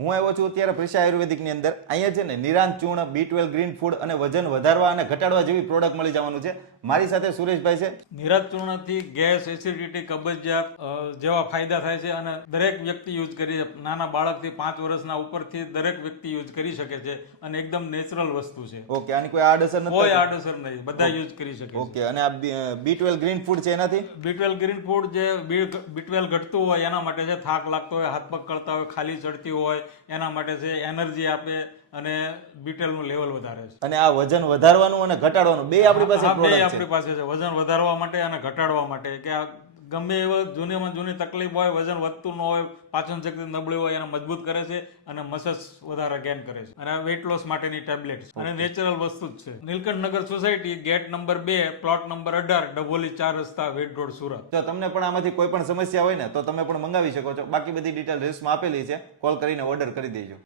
હું આવ્યો છું અત્યારે પ્રિશા આયુર્વેદિકની અંદર. અહીંયા છે ને નિરાંત ચૂર્ણ બી ટ્વેલ્વ ગ્રીન ફૂડ અને વજન વધારવા અને ઘટાડવા જેવી પ્રોડક્ટ મળી જવાનું છે. મારી સાથે સુરેશભાઈ છે. નિરાજ ચૂર્ણથી ગેસ એસિડિટી કબજિયાત જેવા ફાયદા થાય છે અને દરેક વ્યક્તિ યુઝ કરી નાના બાળકથી પાંચ વર્ષના ઉપરથી દરેક વ્યક્તિ યુઝ કરી શકે છે અને એકદમ નેચરલ વસ્તુ છે. ઓકે આની કોઈ આડઅસર નથી કોઈ આડઅસર નહીં બધા યુઝ કરી શકે ઓકે અને આ બી ટ્વેલ્વ ગ્રીન ફૂડ છે એનાથી? બીટવેલ ગ્રીન ફૂડ જે બી બીટવેલ ઘટતું હોય એના માટે છે થાક લાગતો હોય હાથ પગ કરતા હોય ખાલી ચડતી હોય એના માટે છે એનર્જી આપે અને બીટેલનું લેવલ વધારે છે. અને આ વજન વધારવાનું અને ઘટાડવાનું બે આપણી પાસે બે આપણી પાસે છે. વજન વધારવા માટે અને ઘટાડવા માટે કે આ ગમે એવા જૂનીમાં જૂની તકલીફ હોય વજન વધતું ન હોય પાચન શક્તિ નબળી હોય એને મજબૂત કરે છે અને મસલ્સ વધારે ગેન કરે છે. અને વેટ વેઇટ લોસ માટેની ટેબ્લેટ અને નેચરલ વસ્તુ જ છે. Nilkanth Nagar society gate number બે પ્લોટ નંબર અઢાર ડભોલી ચાર રસ્તા વેટ રોડ સુરત. જો તમને પણ આમાંથી કોઈ પણ સમસ્યા હોય ને તો તમે પણ મંગાવી શકો છો. બાકી બધી ડિટેલ લિસ્ટમાં આપેલી છે. કોલ કરીને ઓર્ડર કરી દેજો.